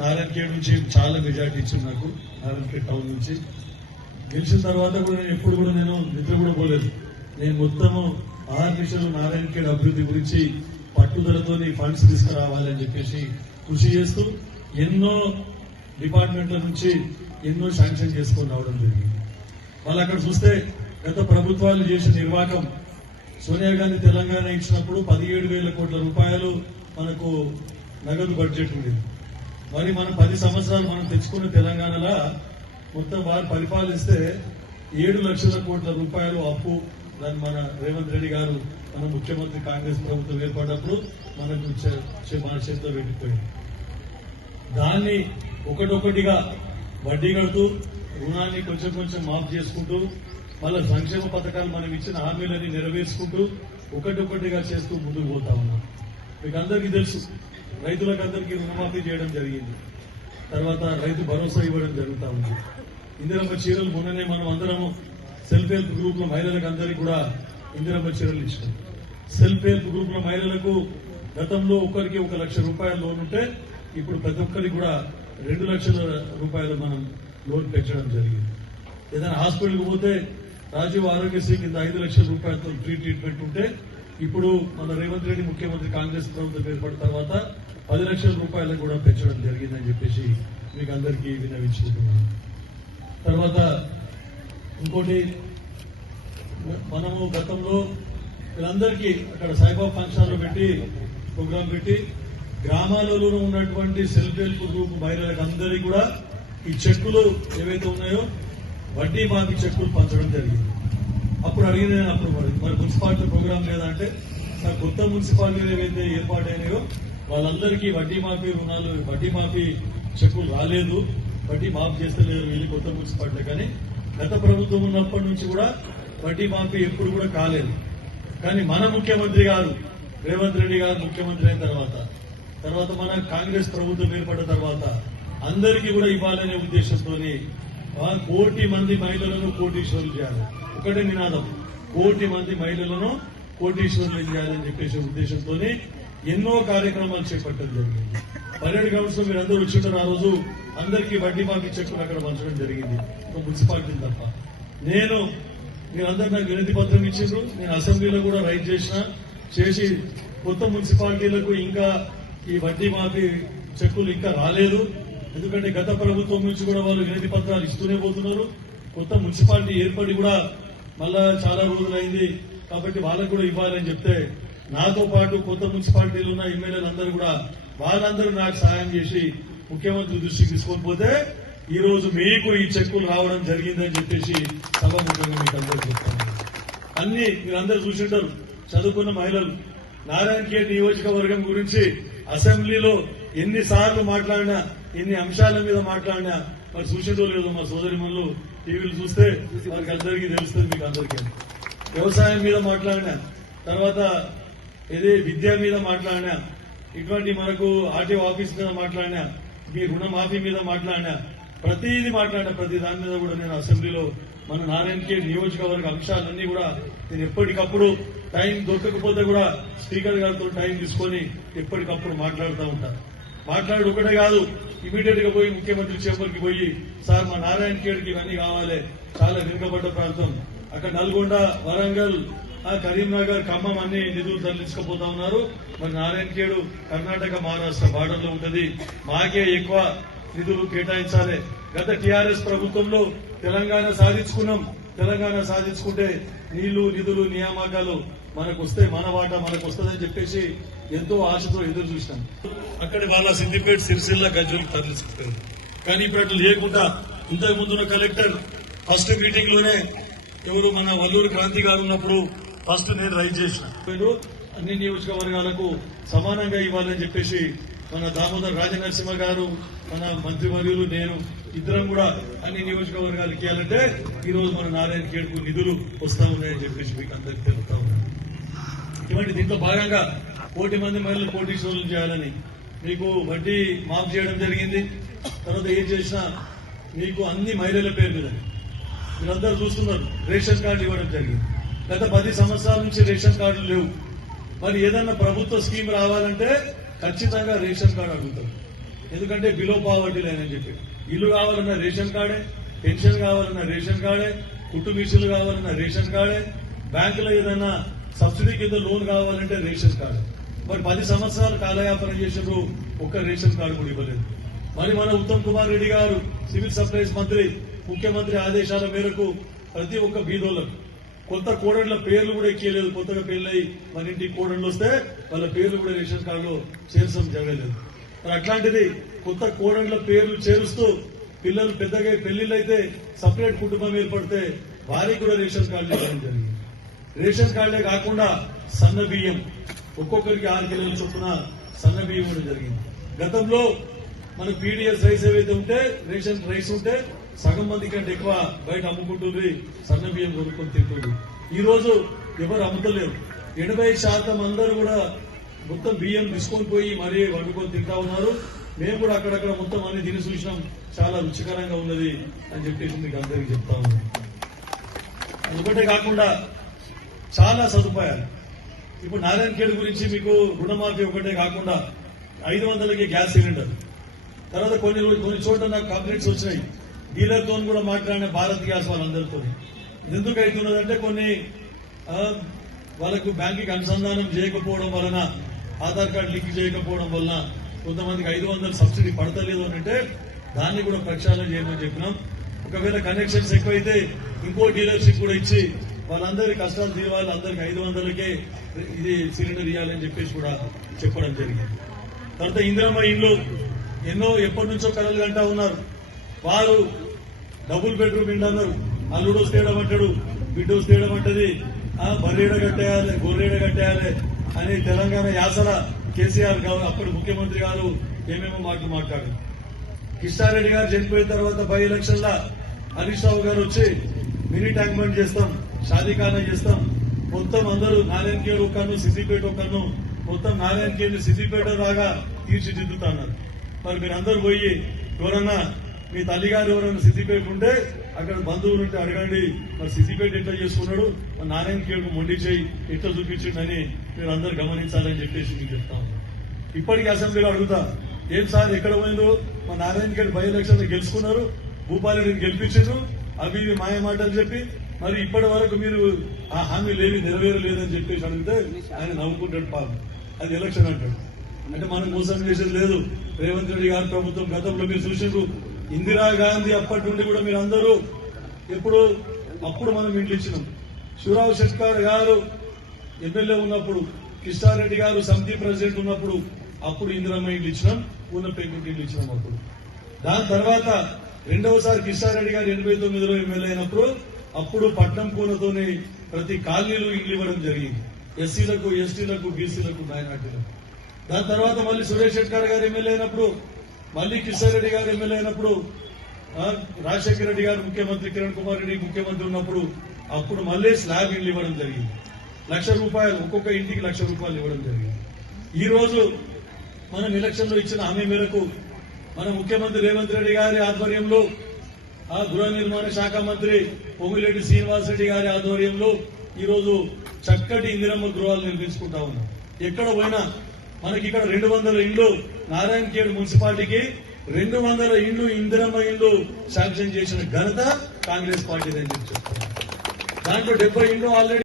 నారాయణఖేడ్ నుంచి చాలా మెజార్టీ ఇచ్చింది నాకు. నారాయణఖేడ్ టౌన్ నుంచి గెలిచిన తర్వాత కూడా నేను ఎప్పుడు కూడా నేను నిద్ర కూడా పోలేదు. నేను మొత్తము ఆర్మిషన్లు నారాయణఖేడ్ అభివృద్ధి గురించి పట్టుదలతో ఫండ్స్ తీసుకురావాలని చెప్పేసి కృషి చేస్తూ ఎన్నో డిపార్ట్మెంట్ల నుంచి ఎన్నో శాంక్షన్ చేసుకొని రావడం జరిగింది. వాళ్ళు అక్కడ చూస్తే గత ప్రభుత్వాలు చేసిన నిర్వాహకం, సోనియా గాంధీ తెలంగాణ ఇచ్చినప్పుడు 17,000 కోట్ల రూపాయలు మనకు నగదు బడ్జెట్ ఉండేది. మరి మనం 10 సంవత్సరాలు మనం తెచ్చుకున్న తెలంగాణలో మొత్తం వారు పరిపాలిస్తే 7 లక్షల కోట్ల రూపాయలు అప్పు. దాన్ని మన రేవంత్ రెడ్డి గారు మన ముఖ్యమంత్రి కాంగ్రెస్ ప్రభుత్వం ఏర్పడినప్పుడు మనకు మన చేతిలో పెట్టిపోయింది. దాన్ని ఒకటొకటిగా వడ్డీ కడుతూ రుణాన్ని కొంచెం కొంచెం మాఫ్ చేసుకుంటూ మళ్ళీ సంక్షేమ పథకాలు మనం ఇచ్చిన హామీలని నెరవేర్చుకుంటూ ఒకటొకటిగా చేస్తూ ముందుకు పోతా ఉన్నాం. మీకు అందరికీ తెలుసు, రైతులకు అందరికీ రుణమాఫీ చేయడం జరిగింది. తర్వాత రైతు భరోసా ఇవ్వడం జరుగుతూ ఉంది. ఇందిరమ్మ చీరలు మొన్ననే మనం అందరము సెల్ఫ్ హెల్ప్ గ్రూప్ లో మహిళలకు అందరికీ కూడా ఇందిరమ్మ చీరలు ఇచ్చినాం. సెల్ఫ్ హెల్ప్ గ్రూప్ లో మహిళలకు గతంలో ఒక్కరికి 1 లక్ష రూపాయల లోన్ ఉంటే ఇప్పుడు ప్రతి ఒక్కరికి కూడా 2 లక్షల రూపాయలు మనం లోన్ పెంచడం జరిగింది. ఏదైనా హాస్పిటల్కి పోతే రాజీవ్ ఆరోగ్యశ్రీ కింద 5 లక్షల రూపాయలతో ఫ్రీ ట్రీట్మెంట్ ఉంటే ఇప్పుడు మన రేవంత్ రెడ్డి ముఖ్యమంత్రి కాంగ్రెస్ ప్రభుత్వం ఏర్పడిన తర్వాత 10 లక్షల రూపాయలకు కూడా పెంచడం జరిగిందని చెప్పేసి మీకు అందరికీ విన్నవించుకుంటున్నాను. తర్వాత ఇంకోటి, మనము గతంలో వీళ్ళందరికీ అక్కడ సాయిబాబా ఫంక్షన్ లో పెట్టి ప్రోగ్రాం పెట్టి గ్రామాలలో ఉన్నటువంటి సెల్ఫ్ హెల్ప్ గ్రూప్ మహిళలకు అందరికీ కూడా ఈ చెక్కులు ఏవైతే ఉన్నాయో వడ్డీ మాఫీ చెక్కులు పంచడం జరిగింది. అప్పుడు అడిగిన అప్పుడు మరి మున్సిపాలిటీ ప్రోగ్రాం లేదంటే నాకు కొత్త మున్సిపాలిటీలు ఏవైతే ఏర్పాటైనాయో వాళ్ళందరికీ వడ్డీ మాఫీ రుణాలు, వడ్డీ మాఫీ చెక్కులు రాలేదు, వడ్డీ మాఫీ చేస్తలేదు వీళ్ళు కొత్త మున్సిపాలిటీ. కానీ గత ప్రభుత్వం ఉన్నప్పటి నుంచి కూడా వడ్డీ మాఫీ ఎప్పుడు కూడా కాలేదు. కానీ మన ముఖ్యమంత్రి గారు రేవంత్ రెడ్డి గారు ముఖ్యమంత్రి అయిన తర్వాత మన కాంగ్రెస్ ప్రభుత్వం ఏర్పడిన తర్వాత అందరికీ కూడా ఇవ్వాలనే ఉద్దేశంతో 1 కోటి మంది మహిళలను కోటీశ్వరులు చేయాలి. ఒకటే నినాదం, 1 కోటి మంది మహిళలను కోటీశ్వరులు చేయాలని చెప్పేసి ఉద్దేశంతో ఎన్నో కార్యక్రమాలు చేపట్టడం జరిగింది. పర్యాటక గ్రౌండ్స్ లో మీరు అందరూ వచ్చింటారు. ఆ రోజు అందరికీ వడ్డీ మాఫీ చెక్కులు అక్కడ పంచడం జరిగింది, ఒక మున్సిపాలిటీ తప్ప. మీరందరూ నాకు వినతి పత్రం ఇచ్చిండ్రు. నేను అసెంబ్లీలో కూడా రైట్ చేసి కొత్త మున్సిపాలిటీలకు ఇంకా ఈ వడ్డీ మాఫీ చెక్కులు ఇంకా రాలేదు. ఎందుకంటే గత ప్రభుత్వం నుంచి కూడా వాళ్ళు వినతి పత్రాలు ఇస్తూనే పోతున్నారు. కొత్త మున్సిపాలిటీ ఏర్పడి కూడా మళ్ళా చాలా రోజులైంది కాబట్టి వాళ్ళకు కూడా ఇవ్వాలని చెప్తే నాతో పాటు కొత్త మున్సిపాలిటీలు ఉన్న ఎమ్మెల్యేలు అందరూ కూడా వాళ్ళందరూ నాకు సాయం చేసి ముఖ్యమంత్రి దృష్టికి తీసుకొని పోతే ఈ రోజు మీకు ఈ చెక్కులు రావడం జరిగిందని చెప్పేసి సభాముఖంగా మీకు అందరూ చెప్తాను. అన్ని మీరందరూ చూసింటారు, చదువుకున్న మహిళలు నారాయణఖేడ్ నియోజకవర్గం గురించి అసెంబ్లీలో ఎన్నిసార్లు మాట్లాడినా, ఎన్ని అంశాల మీద మాట్లాడినా మరి చూసిందో లేదో మా సోదరిమణులు టీవీలు చూస్తే వారికి అందరికీ తెలుస్తుంది. మీకు అందరికీ వ్యవసాయం మీద మాట్లాడినా, తర్వాత ఏదే విద్య మీద మాట్లాడినా, ఇటువంటి మనకు ఆర్టీఓ ఆఫీస్ మీద మాట్లాడినా, మీ రుణమాఫీ మీద మాట్లాడినా, ప్రతిదీ మాట్లాడినా ప్రతి దాని మీద కూడా నేను అసెంబ్లీలో మన నారాయణఖేడ్ నియోజకవర్గ అంశాలన్నీ కూడా నేను ఎప్పటికప్పుడు టైం దొరకకపోతే కూడా స్పీకర్ గారితో టైం తీసుకొని ఎప్పటికప్పుడు మాట్లాడుతూ ఉంటాను. మాట్లాడు ఒకటే కాదు, ఇమీడియట్ గా పోయి ముఖ్యమంత్రి చేపల్కి పోయి సార్ మా నారాయణఖేడ్కి ఇవన్నీ కావాలి, చాలా వెనుకబడ్డ ప్రాంతం, అక్కడ నల్గొండ, వరంగల్, కరీంనగర్, ఖమ్మం అన్ని నిధులు తరలించకపోతా ఉన్నారు. మరి నారాయణఖేడ్ కర్ణాటక మహారాష్ట్ర బార్డర్ లో ఉంటది, మాకే ఎక్కువ నిధులు కేటాయించాలి. గత టీఆర్ఎస్ ప్రభుత్వంలో తెలంగాణ సాధించుకున్నాం. తెలంగాణ సాధించుకుంటే నీళ్లు, నిధులు, నియామకాలు మనకు వస్తే మన వాటా మనకు వస్తుందని చెప్పేసి ఎంతో ఆశతో ఎదురు చూసినాం. అక్కడి వాళ్ళ సిద్దిపేట, సిరిసిల్ల, గజ్వేల్ తరలించుకుంటారు. కానీ ఇప్పుడు అట్లా లేకుండా ఇంతకు ముందున్న కలెక్టర్ ఫస్ట్ మీటింగ్ లోనే ఎవరు మన వల్లూరు క్రాంతి గారు ఉన్నప్పుడు ఫస్ట్ నేను రైజ్ చేసిన అన్ని నియోజకవర్గాలకు సమానంగా ఇవ్వాలని చెప్పేసి మన దామోదర్ రాజనరసింహ గారు, మన మంత్రివర్యులు, నేను ఇద్దరం కూడా అన్ని నియోజకవర్గాలకు ఇవ్వాలంటే ఈ రోజు మన నారాయణఖేడ్కు నిధులు వస్తా ఉన్నాయని చెప్పేసి మీకు అందరికీ తెలుపుతా ఉన్నాను. ఇటువంటి దీంట్లో భాగంగా 1 కోటి మంది మహిళలు కోటీశ్వరులు చేయాలని మీకు వడ్డీ మాఫ్ చేయడం జరిగింది. తర్వాత ఏం చేసినా మీకు అన్ని మహిళల పేరు మీద మీరందరూ చూస్తున్నారు, రేషన్ కార్డు ఇవ్వడం జరిగింది. గత 10 సంవత్సరాల నుంచి రేషన్ కార్డులు లేవు. మరి ఏదన్నా ప్రభుత్వ స్కీమ్ రావాలంటే ఖచ్చితంగా రేషన్ కార్డు అడుగుతారు. ఎందుకంటే బిలో పావర్టీ లైన్ అని చెప్పి ఇల్లు కావాలన్న రేషన్ కార్డే, పెన్షన్ కావాలన్న రేషన్ కార్డే, కుటుంబీసులు కావాలన్న రేషన్ కార్డే, బ్యాంకులో ఏదైనా సబ్సిడీ కింద లోన్ కావాలంటే రేషన్ కార్డు. మరి 10 సంవత్సరాలు కాలయాపన చేసినప్పుడు ఒక్క రేషన్ కార్డు కూడా ఇవ్వలేదు. మరి మన ఉత్తమ్ కుమార్ రెడ్డి గారు సివిల్ సప్లైస్ మంత్రి, ముఖ్యమంత్రి ఆదేశాల మేరకు ప్రతి ఒక్క బీదోళ్లకు కొత్త కోడళ్ల పేర్లు కూడా ఎక్కియలేదు. కొత్తగా పెళ్లై మన ఇంటికి కోడళ్లు వస్తే వాళ్ళ పేర్లు కూడా రేషన్ కార్డులో చేర్చడం జరగలేదు. మరి అట్లాంటిది కొత్త కోడళ్ల పేర్లు చేరుస్తూ పిల్లలు పెద్దగా పెళ్లిళ్ళు అయితే సపరేట్ కుటుంబం ఏర్పడితే వారికి కూడా రేషన్ కార్డులు ఇవ్వడం జరిగింది. రేషన్ కార్డులే కాకుండా సన్న బియ్యం ఒక్కొక్కరికి 6 కిలోల చొప్పున సన్న బియ్యం కూడా జరిగింది. గతంలో మనకు పీడిఎస్ రైస్ ఏవైతే ఉంటే రేషన్ రైస్ ఉంటే సగం మంది కంటే ఎక్కువ బయట అమ్ముకుంటుంది, సన్న బియ్యం కొనుక్కొని తింటుంది. ఈ రోజు ఎవరు అమ్ముతలేరు. 80% అందరూ కూడా మొత్తం బియ్యం తీసుకొని పోయి మరీ వండుకొని తింటా ఉన్నారు. మేము కూడా అక్కడక్కడ మొత్తం అన్ని తిని చూసినాం, చాలా రుచికరంగా ఉన్నది అని చెప్పేసి మీకు అందరికీ చెప్తా ఉన్నాం. ఒకటే కాకుండా చాలా సదుపాయాలు. ఇప్పుడు నారాయణఖేడ్ గురించి మీకు రుణమాఫీ ఒకటే కాకుండా 500కి గ్యాస్ సిలిండర్. తర్వాత కొన్ని చోట్ల నాకు కంప్లైంట్స్ వచ్చినాయి. డీలర్తో కూడా మాట్లాడిన భారత్ గ్యాస్ వాళ్ళందరితో. ఎందుకు అవుతున్నదంటే కొన్ని వాళ్ళకు బ్యాంకుకి అనుసంధానం చేయకపోవడం వలన, ఆధార్ కార్డు లింక్ చేయకపోవడం వలన కొంతమందికి 500 సబ్సిడీ పడతలేదు అని అంటే దాన్ని కూడా ప్రక్షాళన చేయమని చెప్పినాం. ఒకవేళ కనెక్షన్స్ ఎక్కువైతే ఇంకో డీలర్షిప్ కూడా ఇచ్చి వాళ్ళందరి కష్టాలు తీరవాలి, అందరికి 500కే ఇది సిలిండర్ ఇవ్వాలని చెప్పేసి కూడా చెప్పడం జరిగింది. తర్వాత ఇందిరమ్మ ఇండ్లు ఎన్నో ఎప్పటి నుంచో కలలు కంటా ఉన్నారు. వారు డబుల్ బెడ్రూమ్ ఇండ్లు అన్నారు. అల్లుడు వస్తేయడం అంటాడు, బిడ్డ వస్తేయడం అంటది, బర్రేడ కట్టేయాలి, గొర్రెడ కట్టేయాలి అని తెలంగాణ యాసల కేసీఆర్ గారు అప్పటి ముఖ్యమంత్రి గారు ఏమేమో మాట్లాడారు. కిష్టారెడ్డి గారు చనిపోయిన తర్వాత బై ఎలక్షన్ లా హరీష్ రావు గారు వచ్చి మినీ ట్యాంక్ బండ్ చేస్తాం, షాదీఖానా చేస్తాం, మొత్తం అందరూ నారాయణఖేడ్ ఒక్కను, సిద్దిపేట ఒక్కను, మొత్తం నారాయణఖేడ్ సిద్దిపేట రాగా తీర్చిదిద్దుతున్నారు. మరి మీరు అందరూ పోయి ఎవరన్నా మీ తల్లిగారు ఎవరైనా సిద్దిపేట ఉంటే అక్కడ బంధువులు ఉంటే అడగండి, మరి సిద్దిపేట ఎట్లా చేసుకున్నాడు, మరి నారాయణఖేడ్ మొండి చేయి ఎట్లా చూపించిండని మీరు అందరూ గమనించాలని చెప్పేసి మీకు చెప్తాం. ఇప్పటికీ అసెంబ్లీలో అడుగుతా, ఏం సార్ ఎక్కడ పోయిందో, మా నారాయణఖేడ్ బై ఎలక్షన్ గెలుచుకున్నారు, భూపాలరెడ్డిని గెలిపించారు, అవి ఇవి మాయ మాటలు చెప్పి మరి ఇప్పటి వరకు మీరు ఆ హామీలు ఏవి నెరవేరలేదని చెప్పేసి అడిగితే ఆయన నవ్వుకుంటాడు. పాపం అది ఎలక్షన్ అంటాడు. అంటే మనం మోసం చేసేది లేదు. రేవంత్ రెడ్డి గారి ప్రభుత్వం గతంలో మీరు చూసారు, ఇందిరాగాంధీ అప్పటి నుండి కూడా మీరు అందరూ అప్పుడు మనం ఇంట్లో ఇచ్చినాం. శివరావు శెట్కర్ గారు ఎమ్మెల్యే ఉన్నప్పుడు, కిష్టారెడ్డి గారు సమితి ప్రెసిడెంట్ ఉన్నప్పుడు అప్పుడు ఇందిరమ్మ ఇండ్లు ఇచ్చినాం, ఉన్న పెంకుటి ఇండ్లు ఇచ్చినాం. దాని తర్వాత రెండవసారి కిష్టారెడ్డి గారు 89లో ఎమ్మెల్యే అయినప్పుడు అప్పుడు పట్నం కూనతోనే ప్రతి కాలనీలు ఇండ్లు ఇవ్వడం జరిగింది, ఎస్సీలకు, ఎస్టీలకు, బీసీలకు, మైనార్టీలకు. దాని తర్వాత మళ్ళీ సురేష్ శెట్కర్ గారు ఎమ్మెల్యే అయినప్పుడు, మళ్ళీ కిషోర్ గారు ఎమ్మెల్యే అయినప్పుడు, రాజశేఖర రెడ్డి గారు ముఖ్యమంత్రి, కిరణ్ కుమార్ రెడ్డి ముఖ్యమంత్రి ఉన్నప్పుడు అప్పుడు మళ్ళీ స్లాబ్ ఇండ్లు ఇవ్వడం జరిగింది. ₹1,00,000 ఒక్కొక్క ఇంటికి ₹1,00,000 ఇవ్వడం జరిగింది. ఈ రోజు మనం ఎలక్షన్ లో ఇచ్చిన హామీ మేరకు మన ముఖ్యమంత్రి రేవంత్ రెడ్డి గారి ఆధ్వర్యంలో, గృహ నిర్మాణ శాఖ మంత్రి పొంగులేటి శ్రీనివాసరెడ్డి గారి ఆధ్వర్యంలో ఈ రోజు చక్కటి ఇందిరమ్మ గృహాలు నిర్మించుకుంటా ఉన్నాం. ఎక్కడ పోయినా మనకి ఇక్కడ 200 ఇండ్లు నారాయణఖేడ్ మున్సిపాలిటీకి 200 ఇండ్లు ఇందిరమ్మ ఇండ్లు శాంక్షన్ చేసిన ఘనత కాంగ్రెస్ పార్టీ అని చెప్తున్నారు. దాంట్లో 70 ఇండ్లు ఆల్రెడీ